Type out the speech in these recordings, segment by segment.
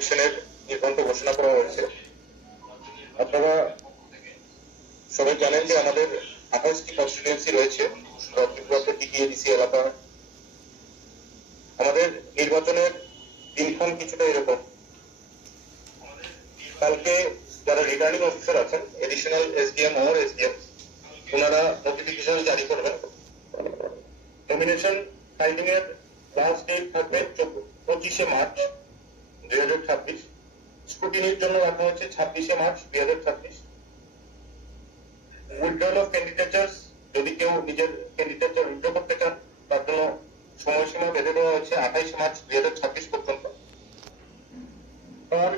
ইলেকশনের নির্ঘণ্ট ঘোষণা করা হয়েছে। আপনারা সবাই জানেন যে আমাদের 28টি কনস্টিটিউয়েন্সি রয়েছে ত্রিপুরাতে টিটিএডিসি এলাকা। আমাদের নির্বাচনের দিনক্ষণ কিছুটা এরকম। কালকে যারা রিটার্নিং অফিসার আছেন, এডিশনাল এসডিএম ও এসডিএম, ওনারা নোটিফিকেশন জারি করবেন। নমিনেশন ফাইলিং এর লাস্ট ডেট থাকবে 25শে মার্চ 2026। স্ক্রুটিনির জন্য রাখা হয়েছে 26শে মার্চ 2026। উইথড্রল অফ ক্যান্ডিডেচার্স, যদি কেউ নিজের ক্যান্ডিডেচার উইথড্র করতে চান তার জন্য সময়সীমা বেঁধে দেওয়া হয়েছে 28 মার্চ 2026 পর্যন্ত। পোল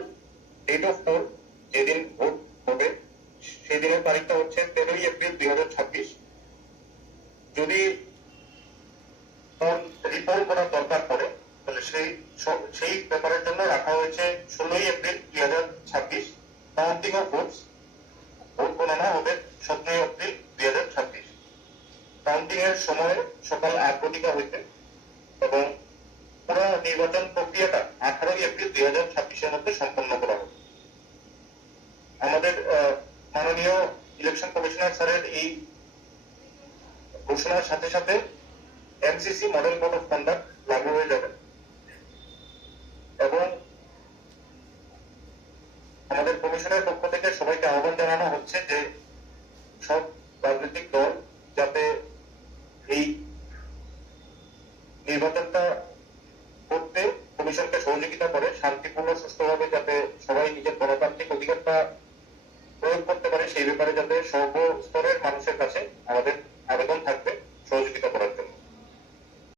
ডেট অফ পোল, যেদিন ভোট হবে সেই দিনের তারিখটা হচ্ছে 13 এপ্রিল 2026। যদি রিপোর্ট করার দরকার পড়ে তাহলে সেই ব্যাপারের জন্য রাখা হয়েছে 16 এপ্রিল 2026। কাউন্টিং অফ ভোটস, ভোট গণনা হবে 17 এপ্রিল 2026। কাউন্টিং এর সময় সকাল 8 হইতে এবং পুরো নির্বাচন প্রক্রিয়াটা 18 এপ্রিল 2026-এর মধ্যে সম্পন্ন করা হবে। আমাদের মাননীয় ইলেকশন কমিশনার স্যারের এই ঘোষণার সাথে সাথে MCC model code of conduct লাগু হয়ে যাবে এবং আমাদের কমিশনের পক্ষ থেকে সবাইকে আহ্বান জানানো হচ্ছে যে সব রাজনৈতিক দল যাতে এই নির্বাচনটা করতে কমিশনকে সহযোগিতা করে, শান্তিপূর্ণ সুষ্ঠুভাবে যাতে সবাই নিজের গণতান্ত্রিক অধিকারটা প্রয়োগ করতে পারে, সেই ব্যাপারে যাতে সর্বস্তরের মানুষের কাছে আমাদের আবেদন থাকবে সহযোগিতা করার জন্য।